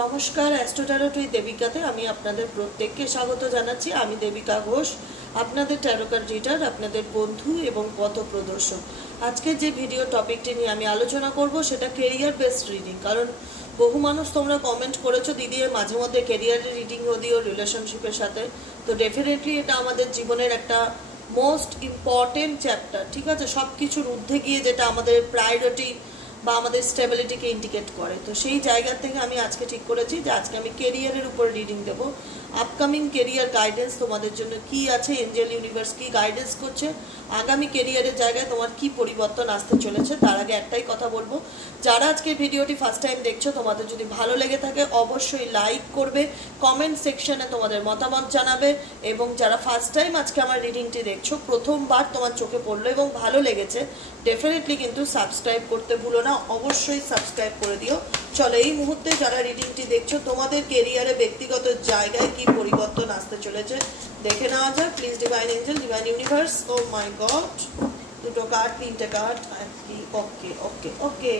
নমস্কার, অ্যাস্ট্রোট্যারোটুই দেবিকাতে আমি আপনাদের প্রত্যেককে স্বাগত জানাচ্ছি। আমি দেবিকা ঘোষ, আপনাদের ট্যারো কার্ড রিডার, আপনাদের বন্ধু এবং পথ প্রদর্শক। আজকে যে ভিডিও টপিকটি নিয়ে আমি আলোচনা করব সেটা কেরিয়ার বেসড রিডিং। কারণ বহু মানুষ তোমরা কমেন্ট করেছো, দিদি মাঝে মধ্যে কেরিয়ারের রিডিংও দিও রিলেশনশিপের সাথে। তো ডেফিনেটলি এটা আমাদের জীবনের একটা মোস্ট ইম্পর্টেন্ট চ্যাপ্টার, ঠিক আছে? সব কিছুর ঊর্ধ্বে গিয়ে যেটা আমাদের প্রায়োরিটি বা আমাদের স্টেবিলিটিকে ইন্ডিকেট করে। তো সেই জায়গা থেকে আমি আজকে ঠিক করেছি যে আজকে আমি কেরিয়ারের উপর রিডিং দেবো। আপকামিং কেরিয়ার গাইডেন্স তোমাদের জন্য কি আছে, এঞ্জেল ইউনিভার্স কি গাইডেন্স করছে, আগামী কেরিয়ারের জায়গায় তোমার কি পরিবর্তন আসতে চলেছে। তার আগে একটাই কথা বলবো, যারা আজকে ভিডিওটি ফার্স্ট টাইম দেখছো, তোমাদের যদি ভালো লেগে থাকে অবশ্যই লাইক করবে, কমেন্ট সেকশনে তোমাদের মতামত জানাবে। এবং যারা ফার্স্ট টাইম আজকে আমার রিডিংটি দেখছো, প্রথমবার তোমার চোখে পড়লো এবং ভালো লেগেছে, ডেফিনেটলি কিন্তু সাবস্ক্রাইব করতে ভুলো না, অবশ্যই সাবস্ক্রাইব করে দিও। চলো এই মুহূর্তে যারা রিডিংটি দেখছো, তোমাদের কেরিয়ারে ব্যক্তিগত জায়গায় কি পরিবর্তন আসতে চলেছে দেখে নেওয়া যাক। Please divine angel, divine universe, oh my God, দুটো কার্ড, তিনটে কার্ড, ওকে ওকে ওকে।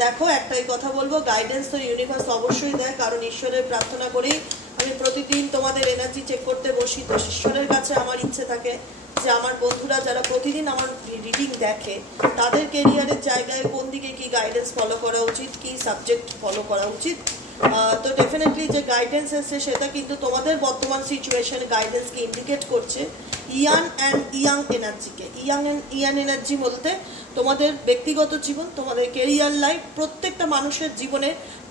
দেখো, একটাই কথা বলবো, গাইডেন্স তো ইউনিভার্স অবশ্যই দেয়, কারণ ঈশ্বরের প্রার্থনা করি আমি প্রতিদিন তোমাদের এনার্জি চেক করতে বসি। তো ঈশ্বরের কাছে আমার ইচ্ছে থাকে যে আমার বন্ধুরা যারা প্রতিদিন আমার রিডিং দেখে, তাদের কেরিয়ারের জায়গায় কোন দিকে কি গাইডেন্স ফলো করা উচিত, কি সাবজেক্ট ফলো করা উচিত। তো ডেফিনেটলি যে গাইডেন্স এসছে সেটা কিন্তু তোমাদের বর্তমান সিচুয়েশনে গাইডেন্সকে ইন্ডিকেট করছে ইয়ান অ্যান্ড ইয়াং এনার্জিকে। ইয়াং এনার্জি বলতে তোমাদের ব্যক্তিগত জীবন, তোমাদের কেরিয়ার লাইফ, প্রত্যেকটা মানুষের জীবনে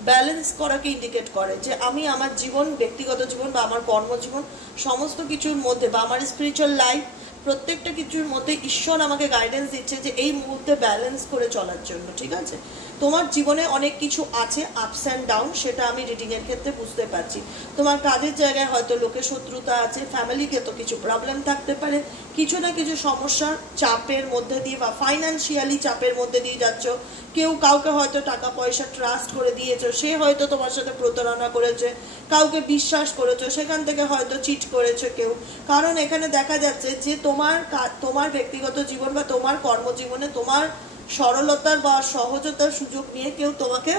ব্যালেন্স করাকে ইন্ডিকেট করে যে আমি আমার জীবন, ব্যক্তিগত জীবন বা আমার কর্মজীবন, সমস্ত কিছুর মধ্যে বা আমার স্পিরিচুয়াল লাইফ, প্রত্যেকটা কিছুর মধ্যে ঈশ্বর আমাকে গাইডেন্স দিচ্ছে যে এই মুহূর্তে ব্যালেন্স করে চলার জন্য, ঠিক আছে? তোমার জীবনে অনেক কিছু আছে, আপস অ্যান্ড ডাউন, সেটা আমি রিডিংয়ের ক্ষেত্রে বুঝতে পারছি। তোমার কাজের জায়গায় হয়তো লোকের শত্রুতা আছে, ফ্যামিলিকে তো কিছু প্রবলেম থাকতে পারে, কিছু না কিছু সমস্যার চাপের মধ্যে দিয়ে বা ফাইন্যান্সিয়ালি চাপের মধ্যে দিয়ে যাচ্ছ। কেউ কাউকে হয়তো টাকা পয়সা ট্রাস্ট করে দিয়েছো, সে হয়তো তোমার সাথে প্রতারণা করেছে, কাউকে বিশ্বাস করেছো, সেখান থেকে হয়তো চিট করেছে কেউ। কারণ এখানে দেখা যাচ্ছে যে তোমার ব্যক্তিগত জীবন বা তোমার কর্মজীবনে তোমার সরলতার বা সহজতার সুযোগ নিয়ে কেউ তোমাকে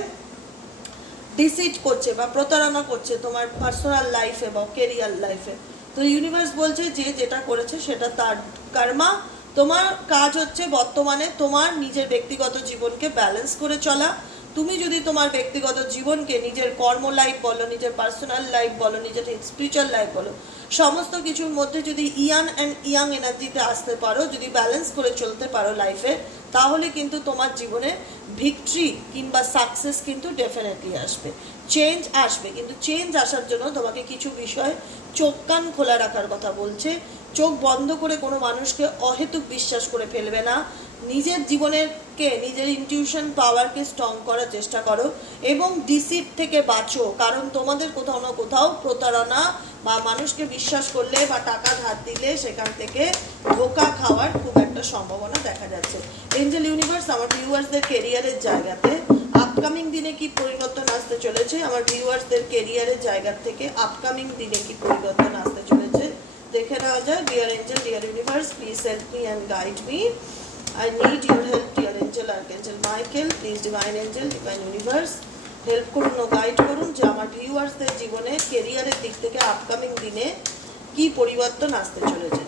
ডিসিট করছে বা প্রতারণা করছে তোমার পার্সোনাল লাইফে বা কেরিয়ার লাইফে। তো ইউনিভার্স বলছে যে যেটা করেছে সেটা তার কর্মা। তোমার কাজ হচ্ছে বর্তমানে তোমার নিজের ব্যক্তিগত জীবনকে ব্যালেন্স করে চলা। তুমি যদি তোমার ব্যক্তিগত জীবনকে, নিজের কর্ম লাইফ বলো, নিজের পার্সোনাল লাইফ বলো, নিজের স্পিরিচুয়াল লাইফ বলো, সমস্ত কিছুর মধ্যে যদি ইয়ান অ্যান্ড ইয়াং এনার্জিতে আসতে পারো, যদি ব্যালেন্স করে চলতে পারো লাইফে, তাহলে কিন্তু তোমার জীবনে ভিক্টরি কিংবা সাকসেস কিন্তু ডেফিনেটলি আসবে, চেঞ্জ আসবে। কিন্তু চেঞ্জ আসার জন্য তোমাকে কিছু বিষয় চোখ কান খোলা রাখার কথা বলছে। চোখ বন্ধ করে কোনো মানুষকে অহেতুক বিশ্বাস করে ফেলবে না। নিজের জীবনেরকে, নিজের ইনটিউশন পাওয়ারকে স্ট্রং করার চেষ্টা করো এবং ডিসিট থেকে বাঁচো। কারণ তোমাদের কোথাও না কোথাও প্রতারণা বা মানুষকে বিশ্বাস করলে বা টাকা ধার দিলে সেখান থেকে ধোঁকা খাওয়ার খুব একটা সম্ভাবনা দেখা যাচ্ছে। এঞ্জেল ইউনিভার্স আমার ভিউয়ার্সদের কেরিয়ারের জায়গাতে আপকামিং দিনে কি পরিবর্তন আসতে চলেছে, আমার ভিউয়ার্সদের কেরিয়ারের জায়গা থেকে আপকামিং দিনে কি পরিবর্তন আসতে চলেছে দেখে নেওয়া যায়। Dear angel, deer universe, please help me and guide me. I need your help, dear angel, archangel Michael, please divine angel, divine universe, help করুন ও গাইড করুন যে আমার ভিউয়ার্সদের জীবনে কেরিয়ারের দিক থেকে আপকামিং দিনে কি পরিবর্তন আসতে চলেছে।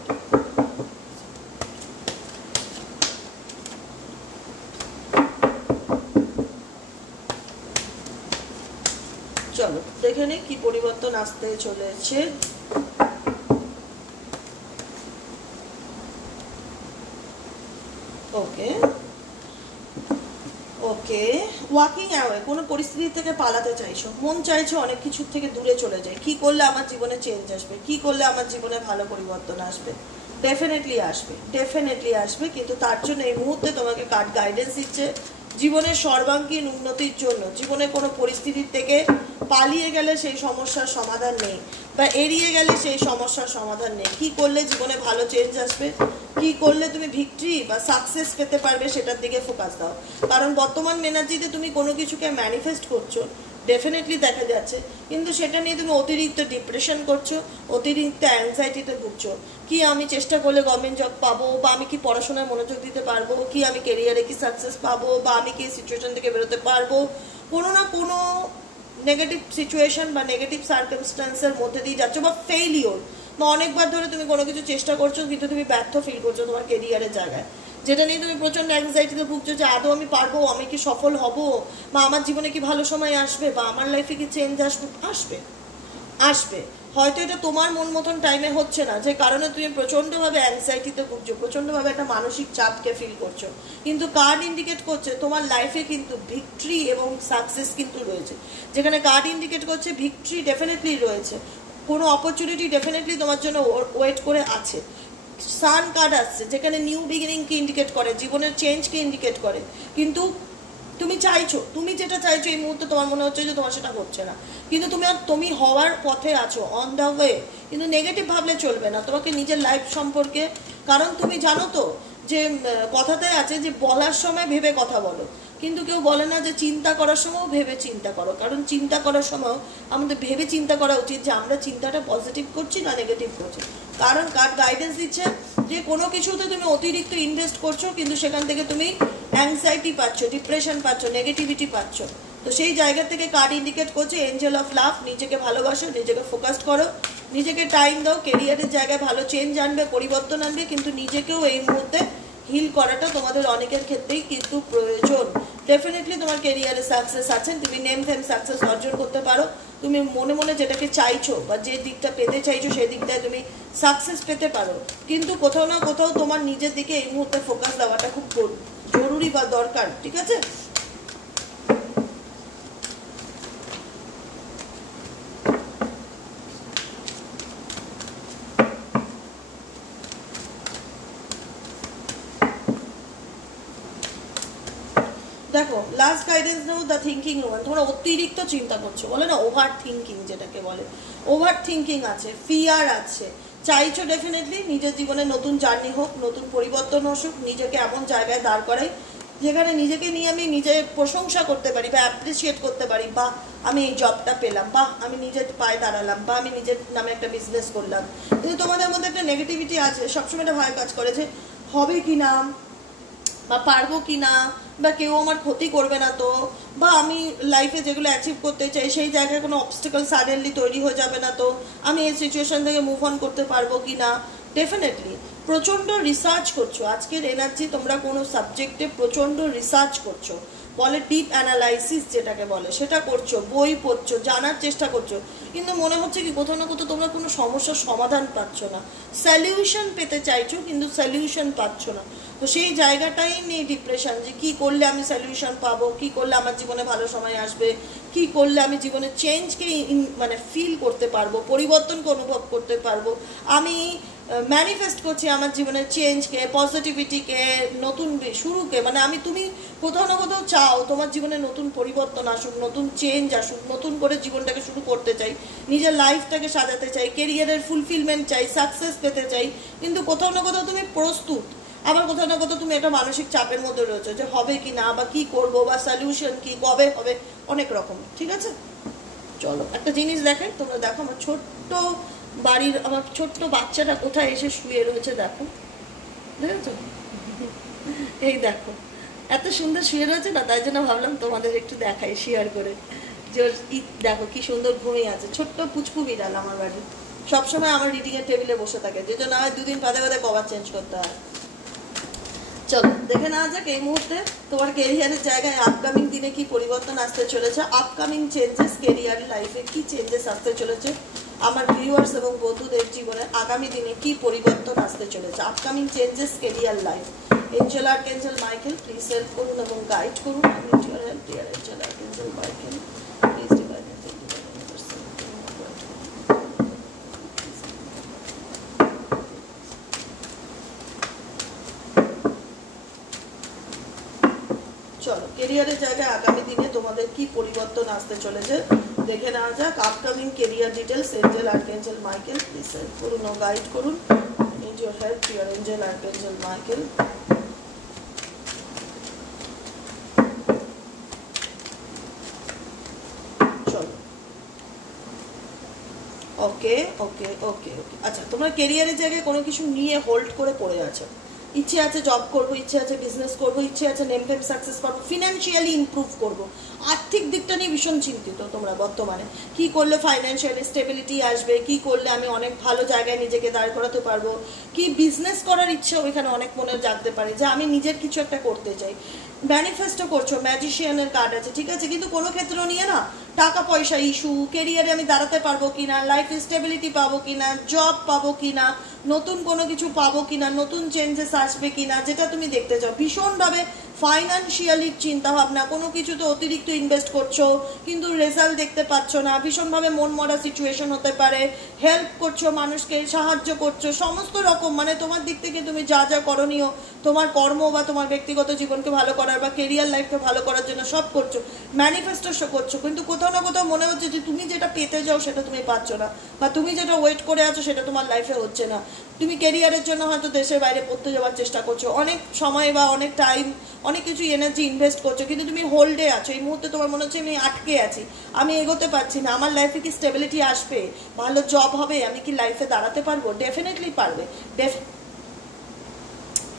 চলো দেখে নিই কি পরিবর্তন আসতে চলেছে। ওকে ওকে, ওয়াকিং অ্যাওয়ে, কোনো পরিস্থিতি থেকে পালাতে চাইছো, মন চাইছো অনেক কিছুর থেকে দূরে চলে যায়। কি করলে আমার জীবনে চেঞ্জ আসবে, কি করলে আমার জীবনে ভালো পরিবর্তন আসবে? ডেফিনেটলি আসবে, ডেফিনেটলি আসবে। কিন্তু তার জন্য এই মুহূর্তে তোমাকে কার্ড গাইডেন্স দিচ্ছে জীবনের সর্বাঙ্গীন উন্নতির জন্য। জীবনে কোনো পরিস্থিতির থেকে পালিয়ে গেলে সেই সমস্যার সমাধান নেই, বা এড়িয়ে গেলে সেই সমস্যার সমাধান নেই। কি করলে জীবনে ভালো চেঞ্জ আসবে, কি করলে তুমি ভিক্টরি বা সাকসেস পেতে পারবে, সেটার দিকে ফোকাস দাও। কারণ বর্তমান এনার্জিতে তুমি কোনো কিছুকে ম্যানিফেস্ট করছো, ডেফিনেটলি দেখা যাচ্ছে, কিন্তু সেটা নিয়ে তুমি অতিরিক্ত ডিপ্রেশন করছো, অতিরিক্ত অ্যাংজাইটিতে ভুগছো। কি আমি চেষ্টা করলে গভর্নমেন্ট জব পাবো, বা আমি কি পড়াশোনায় মনোযোগ দিতে পারবো, কি আমি কেরিয়ারে কি সাকসেস পাবো, বা আমি কি সিচুয়েশন থেকে বেরোতে পারবো। কোনো না কোনো নেগেটিভ সিচুয়েশন বা নেগেটিভ সার্কামস্টান্সের মধ্যে দিয়ে যাচ্ছ, বা ফেইলিওর, বা অনেকবার ধরে তুমি কোনো কিছু চেষ্টা করছো কিন্তু তুমি ব্যর্থ ফিল করছো তোমার কেরিয়ারের জায়গায়, যেটা নিয়ে তুমি প্রচণ্ড অ্যাংজাইটিতে ভুগছো যে আদৌ আমি পারবো, আমি কি সফল হব, বা আমার জীবনে কি ভালো সময় আসবে, বা আমার লাইফে কি চেঞ্জ আসবে। আসবে হয়তো এটা তোমার মন মতন টাইমে হচ্ছে না, যে কারণে তুমি প্রচণ্ডভাবে অ্যাংজাইটিতে ভুগছো, প্রচণ্ডভাবে একটা মানসিক চাপকে ফিল করছো, কিন্তু কার্ড ইন্ডিকেট করছে তোমার লাইফে কিন্তু ভিক্টরি এবং সাকসেস কিন্তু রয়েছে। যেখানে কার্ড ইন্ডিকেট করছে ভিক্টরি ডেফিনেটলি রয়েছে, কোনো অপরচুনিটি ডেফিনেটলি তোমার জন্য ওয়েট করে আছে। সান কার্ড আসছে যেখানে নিউ বিগিনিংকে ইন্ডিকেট করে, জীবনের চেঞ্জকে ইন্ডিকেট করে, কিন্তু তুমি চাইছো, তুমি যেটা চাইছো এই মুহূর্তে তোমার মনে হচ্ছে যে তোমার সেটা হচ্ছে না, কিন্তু তুমি হওয়ার পথে আছো, অন দ্য ওয়ে। কিন্তু নেগেটিভ ভাবলে চলবে না তোমাকে নিজের লাইফ সম্পর্কে, কারণ তুমি জানো তো যে কথাতেই আছে যে বলার সময় ভেবে কথা বলো, কিন্তু কেউ বলে না যে চিন্তা করার সময়ও ভেবে চিন্তা করো, কারণ চিন্তা করার সময় আমাদের ভেবে চিন্তা করা উচিত যে আমরা চিন্তাটা পজিটিভ করছি না নেগেটিভ করছি। কারণ কার্ড গাইডেন্স দিচ্ছে যে কোনো কিছুতে তুমি অতিরিক্ত ইনভেস্ট করছো কিন্তু সেখান থেকে তুমি অ্যাংজাইটি পাচ্ছ, ডিপ্রেশন পাচ্ছ, নেগেটিভিটি পাচ্ছ। তো সেই জায়গা থেকে কার্ড ইন্ডিকেট করছে এঞ্জেল অফ লাভ, নিজেকে ভালোবাসো, নিজেকে ফোকাসড করো, নিজেকে টাইম দাও, কেরিয়ারের জায়গায় ভালো চেঞ্জ আনবে, পরিবর্তন আনবে, কিন্তু নিজেকেও এই মুহূর্তে হিল করাটা তোমাদের অনেকের ক্ষেত্রেই কিন্তু প্রয়োজন। ডেফিনেটলি তোমার কেরিয়ারে সাকসেস আছেন, তুমি নেম ফেম সাকসেস অর্জন করতে পারো, তুমি মনে মনে যেটাকে চাইছো বা যে দিকটা পেতে চাইছো সেই দিকটায় তুমি সাকসেস পেতে পারো, কিন্তু কোথাও না কোথাও তোমার নিজের দিকে এই মুহূর্তে ফোকাস দেওয়াটা খুব জরুরি বা দরকার, ঠিক আছে? দেখো লাস্ট গাইডেন্স নেব দ্য থিঙ্কিং ওয়ান। তোমরা অতিরিক্ত চিন্তা করছো, বলে না ওভার থিঙ্কিং, যেটাকে বলে ওভার থিঙ্কিং আছে, ফিয়ার আছে, চাইছো ডেফিনেটলি নিজের জীবনে নতুন জার্নি হোক, নতুন পরিবর্তন আসুক, নিজেকে এমন জায়গায় দাঁড় করাই যেখানে নিজেকে নিয়ে আমি নিজে প্রশংসা করতে পারি বা অ্যাপ্রিসিয়েট করতে পারি, বা আমি এই জবটা পেলাম, বা আমি নিজের পায়ে দাঁড়ালাম, বা আমি নিজের নামে একটা বিজনেস করলাম। কিন্তু তোমাদের মধ্যে একটা নেগেটিভিটি আছে, সবসময় একটা ভয় কাজ করে যে হবে কি না, বা পারবো কি না, বা কেউ আমার ক্ষতি করবে না তো, বা আমি লাইফে যেগুলো অ্যাচিভ করতে চাই সেই জায়গায় কোনো অবস্টেকল সাডেনলি তৈরি হয়ে যাবে না তো, আমি এই সিচুয়েশন থেকে মুভ অন করতে পারবো কি না। ডেফিনেটলি প্রচণ্ড রিসার্চ করছো, আজকের এনার্জি তোমরা কোনো সাবজেক্টে প্রচণ্ড রিসার্চ করছো, বলে ডিপ অ্যানালাইসিস যেটাকে বলে, সেটা করছো, বই পড়ছো, জানার চেষ্টা করছো, কিন্তু মনে হচ্ছে কি কোথাও না কোথাও তোমরা কোনো সমস্যার সমাধান পাচ্ছ না, সলিউশন পেতে চাইছো কিন্তু সলিউশন পাচ্ছ না। তো সেই জায়গাটাই নিয়ে ডিপ্রেশন, যে কী করলে আমি সলিউশন পাবো, কী করলে আমার জীবনে ভালো সময় আসবে, কী করলে আমি জীবনে চেঞ্জকে মানে ফিল করতে পারবো, পরিবর্তনকে অনুভব করতে পারবো, আমি ম্যানিফেস্ট করছি আমার জীবনের চেঞ্জকে, পজিটিভিটিকে, নতুন শুরুকে, মানে তুমি কোথাও না কোথাও চাও তোমার জীবনে নতুন পরিবর্তন আসুক, নতুন চেঞ্জ আসুক, নতুন করে জীবনটাকে শুরু করতে চাই, নিজের লাইফটাকে সাজাতে চাই, কেরিয়ারের ফুলফিলমেন্ট চাই, সাকসেস পেতে চাই, কিন্তু কোথাও না কোথাও তুমি প্রস্তুত, আবার কোথাও না কোথাও তুমি একটা মানসিক চাপের মধ্যে রয়েছে যে হবে কি না, বা কী করবো, বা সলিউশন কি, কবে হবে, অনেক রকম। ঠিক আছে, চলো একটা জিনিস দেখাই, তোমরা দেখো আমার ছোট্ট বাড়ির আমার ছোট্ট বাচ্চাটা কোথায় এসে শুয়ে রয়েছে, দেখো, দেখেছো? এই দেখো এত সুন্দর শুয়ে রয়েছে না, তাই জন্য ভাবলাম তোমাদের একটু দেখাই, শেয়ার করে, যে দেখো কি সুন্দর ঘুমিয়ে আছে, ছোট্ট পুচকু বিড়াল আমার বাড়ি, সবসময় আমার রিডিংয়ের টেবিলে বসে থাকে, যে জন্য আমার দুদিন বাদে বাদে কভার চেঞ্জ করতে হয়। চলো দেখে নেওয়া যাক এই মুহূর্তে তোমার কেরিয়ারের জায়গায় আপকামিং দিনে কি পরিবর্তন আসতে চলেছে, আপকামিং চেঞ্জেস, কেরিয়ার লাইফে কি চেঞ্জেস আসতে চলেছে, আমার ভিউয়ার্স এবং বন্ধুদের জীবনে আগামী দিনে কি পরিবর্তন আসতে চলেছে, upcoming changes, career life. Angel archangel Michael please help করুন এবং গাইড করুন। আমি your help dear angel archangel Michael please divine চলো কেরিয়ারের জায়গায় আগামী দিনে তোমাদের কি পরিবর্তন আসতে চলেছে দেখে নেওয়া যাক। Upcoming career details, angel archangel Michael please help করুন ও গাইড করুন। Need your help dear angel archangel Michael. চলো ওকে ওকে ওকে ওকে আচ্ছা, তোমরা কেরিয়ারের জায়গায় কোনো কিছু নিয়ে হোল্ড করে পড়ে আছো, ইচ্ছে আছে জব করবো, ইচ্ছে আছে বিজনেস করবো, ইচ্ছে আছে নেম ফেম সাকসেস পাবো, ফিনান্সিয়ালি ইমপ্রুভ করবো। আর্থিক দিকটা নিয়ে ভীষণ চিন্তিত তোমরা বর্তমানে। কি করলে ফাইন্যান্সিয়ালি স্টেবিলিটি আসবে, কি করলে আমি অনেক ভালো জায়গায় নিজেকে দাঁড় করাতে পারবো, কি বিজনেস করার ইচ্ছেও এখানে অনেক মনে জাগতে পারে যে আমি নিজের কিছু একটা করতে চাই। ম্যানিফেস্টো করছো, ম্যাজিশিয়ানের কার্ড আছে, ঠিক আছে, কিন্তু কোনো ক্ষেত্র নিয়ে না টাকা পয়সা ইস্যু, কেরিয়ারে আমি দাঁড়াতে পারবো কিনা, লাইফ স্টেবিলিটি পাবো কিনা, জব পাবো কিনা, নতুন কোনো কিছু পাবো কিনা, নতুন চেঞ্জেস আসবে কিনা, যেটা তুমি দেখতে চাও। ভীষণভাবে ফাইন্যান্সিয়ালি চিন্তা ভাবনা, কোনো কিছুতে অতিরিক্ত ইনভেস্ট করছো কিন্তু রেজাল্ট দেখতে পাচ্ছ না, ভীষণভাবে মন মরা সিচুয়েশন হতে পারে, হেল্প করছো, মানুষকে সাহায্য করছো, সমস্ত রকম মানে তোমার দিক থেকে তুমি যা যা করণীয় তোমার কর্ম বা তোমার ব্যক্তিগত জীবনকে ভালো করার বা কেরিয়ার লাইফকে ভালো করার জন্য সব করছো, ম্যানিফেস্টো করছো, কিন্তু কোথাও না কোথাও মনে হচ্ছে যে তুমি যেটা পেতে যাও সেটা তুমি পাচ্ছ না, বা তুমি যেটা ওয়েট করে আছো সেটা তোমার লাইফে হচ্ছে না। তুমি কেরিয়ারের জন্য হয়তো দেশের বাইরে পড়তে যাওয়ার চেষ্টা করছো, অনেক সময় বা অনেক টাইম অনেক কিছু এনার্জি ইনভেস্ট করছো, কিন্তু তুমি হোল্ডে আছো। এই মুহূর্তে তোমার মনে হচ্ছে আমি আটকে আছি, আমি এগোতে পারছি না, আমার লাইফে কি স্টেবিলিটি আসবে, ভালো জব হবে, আমি কি লাইফে দাঁড়াতে পারবো? ডেফিনেটলি পারবে।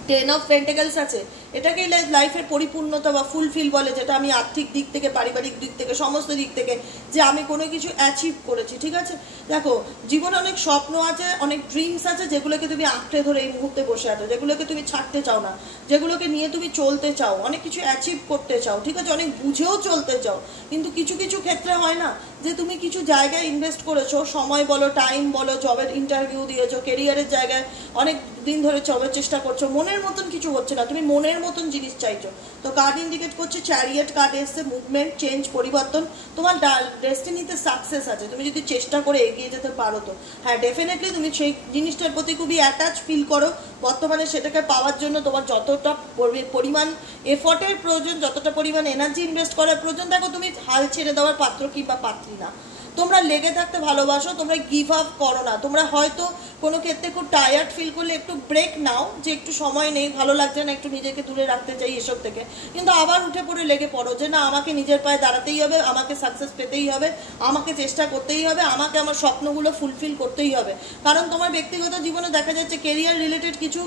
টেন অফ পেন্টাকেলস আছে, এটাকেই লাইফের পরিপূর্ণতা বা ফুলফিল বলে, যেটা আমি আর্থিক দিক থেকে, পারিবারিক দিক থেকে, সমস্ত দিক থেকে যে আমি কোনো কিছু অ্যাচিভ করেছি। ঠিক আছে, দেখো জীবনে অনেক স্বপ্ন আছে, অনেক ড্রিমস আছে, যেগুলোকে তুমি আঁকড়ে ধরে এই মুহূর্তে বসে আছো, যেগুলোকে তুমি ছাড়তে চাও না, যেগুলোকে নিয়ে তুমি চলতে চাও, অনেক কিছু অ্যাচিভ করতে চাও, ঠিক আছে, অনেক বুঝেও চলতে চাও, কিন্তু কিছু কিছু ক্ষেত্রে হয় না যে তুমি কিছু জায়গায় ইনভেস্ট করেছো, সময় বলো, টাইম বলো, জবের ইন্টারভিউ দিয়েছো, কেরিয়ারের জায়গায় অনেক দিন ধরে জবের চেষ্টা করছো, মনের মতন কিছু হচ্ছে না, তুমি মনের মতন জিনিস চাইছো। তো কার্ড ইন্ডিকেট করছে, চ্যারিয়েট কার্ড এসছে, মুভমেন্ট, চেঞ্জ, পরিবর্তন, তোমার ডেস্টিনিতে সাকসেস আছে, তুমি যদি চেষ্টা করে এগিয়ে যেতে পারো তো হ্যাঁ ডেফিনেটলি তুমি সেই জিনিসটার প্রতি খুবই অ্যাটাচ ফিল করো। বর্তমানে সেটাকে পাওয়ার জন্য তোমার যতটা পরিমাণ এফর্টের প্রয়োজন, যতটা পরিমাণ এনার্জি ইনভেস্ট করার প্রয়োজন, দেখো তুমি হাল ছেড়ে দেওয়ার পাত্র কিংবা পাত্রী না, তোমরা লেগে থাকতে ভালোবাসো, তোমরা গিভ আপ করো না। তোমরা হয়তো কোনো ক্ষেত্রে খুব টায়ার্ড ফিল করলে একটু ব্রেক নাও, যে একটু সময় নেই, ভালো লাগছে না, একটু নিজেকে দূরে রাখতে চাই এসব থেকে, কিন্তু আবার উঠে পড়ে লেগে পড়ো যে না, আমাকে নিজের পায়ে দাঁড়াতেই হবে, আমাকে সাকসেস পেতেই হবে, আমাকে চেষ্টা করতেই হবে, আমাকে আমার স্বপ্নগুলো ফুলফিল করতেই হবে। কারণ তোমার ব্যক্তিগত জীবনে দেখা যাচ্ছে কেরিয়ার রিলেটেড কিছু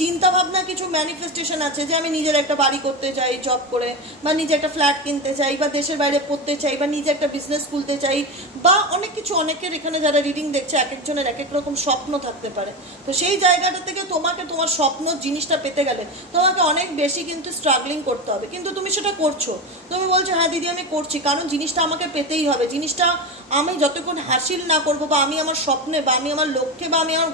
চিন্তা ভাবনা, কিছু ম্যানিফেস্টেশন আছে যে আমি নিজের একটা বাড়ি করতে চাই জব করে, বা নিজে একটা ফ্ল্যাট কিনতে চাই, বা দেশের বাইরে পড়তে চাই, বা নিজে একটা বিজনেস খুলতে চাই, বা অনেক কিছু। অনেকের এখানে যারা রিডিং দেখছে এক একজনের এক এক রকম স্বপ্ন থাকতে পারে। তো সেই জায়গাটা থেকে তোমাকে তোমার স্বপ্ন জিনিসটা পেতে গেলে তোমাকে অনেক বেশি কিন্তু স্ট্রাগলিং করতে হবে, কিন্তু তুমি সেটা করছো, তুমি বলছো হ্যাঁ দিদি আমি করছি, কারণ জিনিসটা আমাকে পেতেই হবে। জিনিসটা আমি যতক্ষণ হাসিল না করবো, বা আমি আমার স্বপ্নে, বা আমি আমার লক্ষ্যে, বা আমি আমার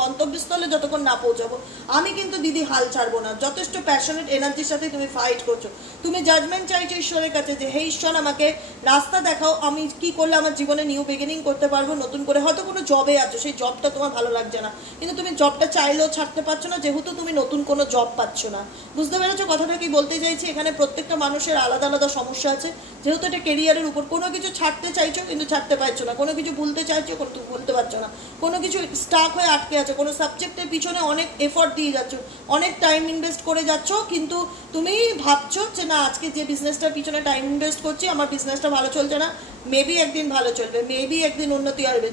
গন্তব্যস্থলে যতক্ষণ না পৌঁছাবো, আমি কিন্তু দিদি হাল ছাড়বো না। যথেষ্ট প্যাশনেট এনার্জির সাথে তুমি ফাইট করছো, তুমি জাজমেন্ট চাইছো ঈশ্বরের কাছে যে হে ঈশ্বর আমাকে রাস্তা দেখাও, আমি কি করলে আমার জীবনে নিউ বিগিনিং করতে পারবো, নতুন করে। হয়তো কোনো জবে আছো, সেই জবটা তোমার ভালো লাগছে না, কিন্তু তুমি জবটা চাইলেও ছাড়তে পারছো না, যেহেতু তুমি নতুন কোনো জব পাচ্ছ না। বুঝতে পেরেছো কথাটা কি বলতে চাইছি? এখানে প্রত্যেকটা মানুষের আলাদা আলাদা সমস্যা আছে, যেহেতু এটা কেরিয়ারের উপর। কোনো কিছু ছাড়তে চাইছো কিন্তু ছাড়তে পারছো না, কোনো কিছু ভুলতে চাইছো কিন্তু ভুলতে পারছো না, কোনো কিছু স্টাক হয়ে আটকে আছো, কোনো সাবজেক্টের পিছনে অনেক এফর্ট দিয়ে যাচ্ছ, অনেক টাইম ইনভেস্ট করে যাচ্ছ, কিন্তু তুমি ভাবছো যে না, আজকে যে বিজনেসটার পিছনে টাইম ইনভেস্ট করছি আমার বিজনেসটা ভালো চলছে না, মেবি একদিন ভালো চলবে, মেবি একদিন উন্নতি হবে।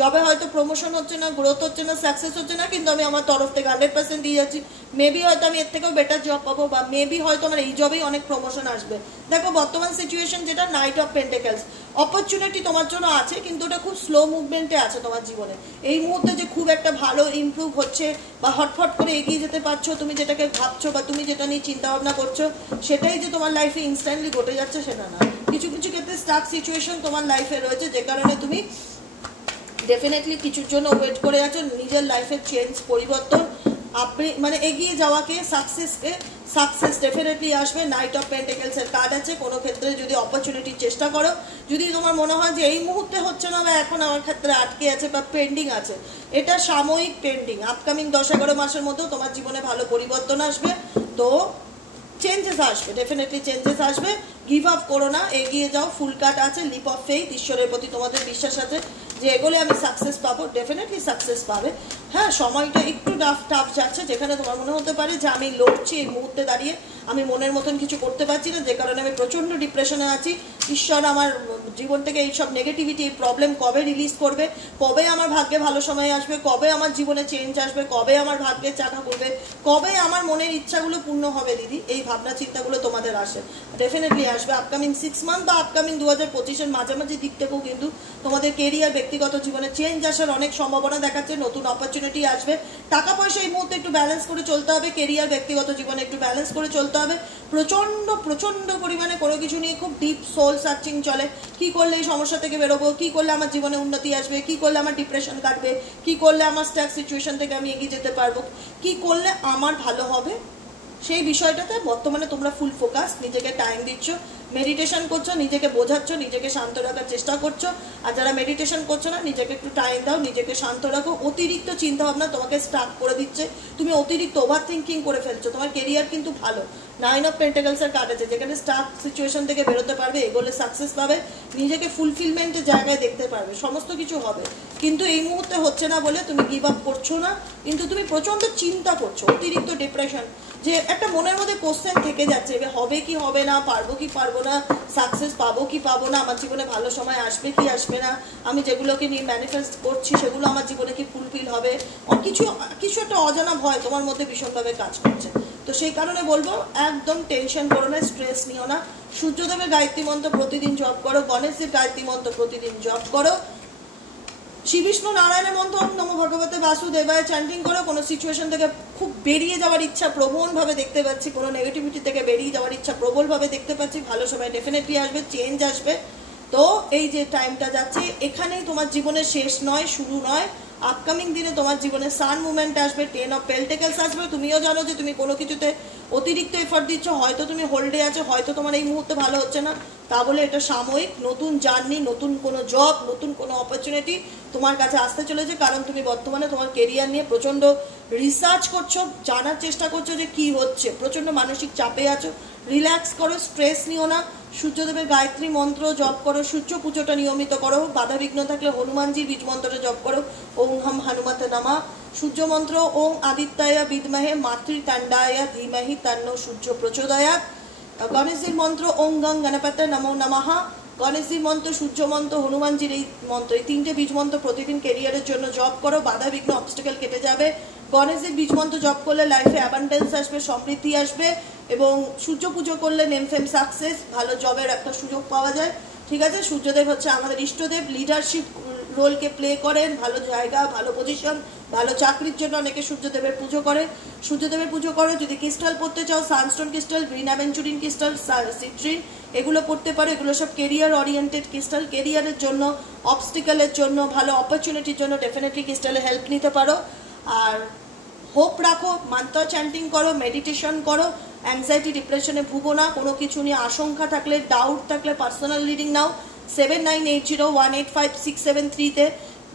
জবে হয়তো প্রমোশন হচ্ছে না, গ্রোথ হচ্ছে না, সাকসেস হচ্ছে না, কিন্তু আমি আমার তরফ থেকে 100% দিয়ে যাচ্ছি, মেবি হয়তো আমি এর থেকেও বেটার জব পাবো, বা মেবি হয়তো আমার এই জবেই অনেক প্রমোশন আসবে। দেখো বর্তমান সিচুয়েশন যেটা, নাইট অফ পেন্টাকেলস, অপরচুনিটি তোমার জন্য আছে, কিন্তু ওটা খুব স্লো মুভমেন্টে আছে তোমার জীবনে। এই মুহূর্তে যে খুব একটা ভালো ইমপ্রুভ হচ্ছে বা হটফট করে এগিয়ে যেতে পারছো, তুমি যেটাকে ভাবছো বা তুমি যেটা নিয়ে চিন্তা ভাবনা করছো, সেটাই যে তোমার লাইফে ইনস্ট্যান্টলি ঘটে যাচ্ছে সেটা না। কিছু কিছু ক্ষেত্রে স্টাক সিচুয়েশন তোমার লাইফে রয়েছে, যে কারণে তুমি ডেফিনেটলি কিছুর জন্য ওয়েট করে আছো। নিজের লাইফের চেঞ্জ, পরিবর্তন, আপনি মানে এগিয়ে যাওয়াকে, সাকসেস ডেফিনেটলি আসবে। নাইট অফ পেন্টাকেলসের কার্ড আছে। কোনো ক্ষেত্রে যদি অপরচুনিটির চেষ্টা করো, যদি তোমার মনে হয় যে এই মুহূর্তে হচ্ছে না, বা এখন আমার ক্ষেত্রে আটকে আছে বা পেন্ডিং আছে, এটা সাময়িক পেন্ডিং, আপকামিং 10-11 মাসের মধ্যেও তোমার জীবনে ভালো পরিবর্তন আসবে। তো চেঞ্জেস আসবে, ডেফিনেটলি চেঞ্জেস আসবে। গিভ আপ করো না, এগিয়ে যাও। ফুল কাট আছে, লিপ অফ ফেইথ, ঈশ্বরের প্রতি তোমাদের বিশ্বাস আছে যে এগোলে আমি সাকসেস পাবো, ডেফিনেটলি সাকসেস পাবে। হ্যাঁ, সময়টা একটু টাফ যাচ্ছে, যেখানে তোমার মনে হতে পারে যে আমি লড়ছি এই মুহূর্তে দাঁড়িয়ে, আমি মনের মতন কিছু করতে পারছি না, যে কারণে আমি প্রচণ্ড ডিপ্রেশনে আছি। ঈশ্বর আমার জীবন থেকে এইসব নেগেটিভিটি, এই প্রবলেম কবে রিলিজ করবে, কবে আমার ভাগ্যে ভালো সময় আসবে, কবে আমার জীবনে চেঞ্জ আসবে, কবে আমার ভাগ্যে চাকা করবে, কবে আমার মনের ইচ্ছাগুলো পূর্ণ হবে দিদি, এই ভাবনা চিন্তাগুলো তোমাদের আসে, ডেফিনেটলি আসবে। আপকামিং 6 মান্থ বা আপকামিং 2025-এর মাঝামাঝি দিক থেকেও কিন্তু তোমাদের কেরিয়ার, ব্যক্তিগত জীবনে চেঞ্জ আসার অনেক সম্ভাবনা দেখাচ্ছে, নতুন অপরচুনিটি আসবে। টাকা পয়সা এই মুহূর্তে একটু ব্যালেন্স করে চলতে হবে, কেরিয়ার ব্যক্তিগত জীবনে একটু ব্যালেন্স করে চলতে হবে। প্রচন্ড পরিমাণে কোনো কিছু নিয়ে খুব ডিপ সোল সার্চিং চলে, কি করলে এই সমস্যা থেকে বেরোবো, কি করলে আমার জীবনে উন্নতি আসবে, কি করলে আমার ডিপ্রেশন কাটবে, কি করলে আমার স্ট্যাক সিচুয়েশন থেকে আমি এগিয়ে যেতে পারবো, কি করলে আমার ভালো হবে, সেই বিষয়টাতে বর্তমানে তোমরা ফুল ফোকাস, নিজেকে টাইম দিচ্ছ, মেডিটেশন করছো, নিজেকে বোঝাচ্ছ, নিজেকে শান্ত রাখার চেষ্টা করছো। আর যারা মেডিটেশন করছো না, নিজেকে একটু টাইম দাও, নিজেকে শান্ত রাখো। অতিরিক্ত চিন্তা ভাবনা তোমাকে স্টাক করে দিচ্ছে, তুমি অতিরিক্ত ওভার থিঙ্কিং করে ফেলছো। তোমার কেরিয়ার কিন্তু ভালো, 9 অফ পেন্টাকলসের কার্ড আছে, যেখানে স্টাক সিচুয়েশন থেকে বেরোতে পারবে, এগোলে সাকসেস পাবে, নিজেকে ফুলফিলমেন্টের জায়গায় দেখতে পারবে, সমস্ত কিছু হবে। কিন্তু এই মুহূর্তে হচ্ছে না বলে তুমি গিভ আপ করছো না, কিন্তু তুমি প্রচন্ড চিন্তা করছো, অতিরিক্ত ডিপ্রেশন, যে একটা মনের মধ্যে কোশ্চেন থেকে যাচ্ছে, হবে কি হবে না, পারবো কি পারবো না, সাকসেস পাবো কি পাবো না, আমার জীবনে ভালো সময় আসবে কি আসবে না, আমি যেগুলোকে নিয়ে ম্যানিফেস্ট করছি সেগুলো আমার জীবনে কি ফুলফিল হবে, কিছু একটা অজানা ভয় তোমার মধ্যে ভীষণভাবে কাজ করছে। তো সেই কারণে বলবো, একদম টেনশন করো না, স্ট্রেস নিও না। সূর্যদেবের গায়ত্রী মন্ত্র প্রতিদিন জপ করো, গণেশজির গায়ত্রী মন্ত্র প্রতিদিন জপ করো, শ্রী বিষ্ণু নারায়ণের মন্ত্র ওম নমো ভগবতে বাসুদেবায় চ্যান্টিং করো। কোনো সিচুয়েশন থেকে খুব বেরিয়ে যাওয়ার ইচ্ছা প্রবলভাবে দেখতে পাচ্ছি, কোনো নেগেটিভিটি থেকে বেরিয়ে যাওয়ার ইচ্ছা প্রবলভাবে দেখতে পাচ্ছি, ভালো সময় ডেফিনেটলি আসবে, চেঞ্জ আসবে। তো এই যে টাইমটা যাচ্ছে, এখানেই তোমার জীবনের শেষ নয়, শুরু নয়। আপকামিং দিনে তোমার জীবনে সান মুভমেন্ট আসবে, 10 অফ পেন্টাকলস আসবে। তুমিও জানো যে তুমি কোনো কিছুতে অতিরিক্ত এফর্ট দিচ্ছ, হয়তো তুমি হোল্ডে আছো, হয়তো তোমার এই মুহূর্তে ভালো হচ্ছে না, তা বলে এটা সাময়িক। নতুন জার্নি, নতুন কোনো জব, নতুন কোনো অপরচুনিটি তোমার কাছে আসতে চলেছে, কারণ তুমি বর্তমানে তোমার কেরিয়ার নিয়ে প্রচণ্ড রিসার্চ করছো, জানার চেষ্টা করছো যে কি হচ্ছে, প্রচণ্ড মানসিক চাপে আছো। রিল্যাক্স করো, স্ট্রেস নিও না, সূর্যদেবের গায়ত্রী মন্ত্র জপ করো, সূর্য পুজোটা নিয়মিত করো, বাধা বিঘ্ন থাকলে হনুমানজির বীজ মন্ত্রটা জপ করো, ওং হাম হনুমতে নমঃ। সূর্য মন্ত্র ওং আদিত্যায় বিদ্মহে মাতৃতাণ্ডায় ধীমহি তন্নো সূর্য প্রচোদয়াৎ। গণেশজির মন্ত্র ওং গং গণপতে নমো নমঃ। গণেশজির মন্ত্র, সূর্য মন্ত্র, হনুমানজির এই মন্ত্র, এই 3টে বীজ মন্ত্র প্রতিদিন কেরিয়ারের জন্য জপ করো, বাধা বিঘ্ন অবস্টেকেল কেটে যাবে। গণেশজির বীজ মন্ত্র জপ করলে লাইফে অ্যাবান্ডেন্স আসবে, সমৃদ্ধি আসবে, এবং সূর্য পুজো করলে নেম ফেম সাকসেস, ভালো জবের একটা সুযোগ পাওয়া যায়। ঠিক আছে, সূর্যদেব হচ্ছে আমাদের ইষ্টদেব, লিডারশিপ রোলকে প্লে করেন, ভালো জায়গা, ভালো পজিশন, ভালো চাকরির জন্য অনেকে সূর্যদেবের পুজো করে। সূর্যদেবের পুজো করো। যদি ক্রিস্টাল পড়তে চাও, sunstone crystal, green aventurine crystal, citrine, এগুলো পড়তে পারো। এগুলো সব কেরিয়ার ওরিয়েন্টেড ক্রিস্টাল, কেরিয়ারের জন্য, অবস্টিকেলের জন্য, ভালো অপরচুনিটির জন্য ডেফিনেটলি ক্রিস্টালে হেল্প নিতে পারো। আর হোপ রাখো, মন্ত্র চ্যান্টিং করো, মেডিটেশন করো, অ্যাংজাইটি ডিপ্রেশনে ভুগো না। কোনো কিছু নিয়ে আশঙ্কা থাকলে, ডাউট থাকলে পার্সোনাল রিডিং নাও 7980185673-তে।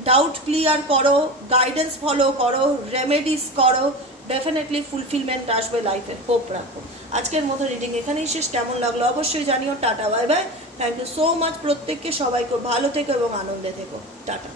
ডাউট ক্লিয়ার করো, গাইডেন্স ফলো করো, রেমেডিস করো, ডেফিনেটলি ফুলফিলমেন্ট আসবে লাইফে। হোপ রাখো। আজকের মতো রিডিং এখানেই শেষ। কেমন লাগলো অবশ্যই জানিও। Tata, bye bye, thank you so much প্রত্যেককে। সবাই খুব ভালো থেকো এবং আনন্দে থেকো। টাটা।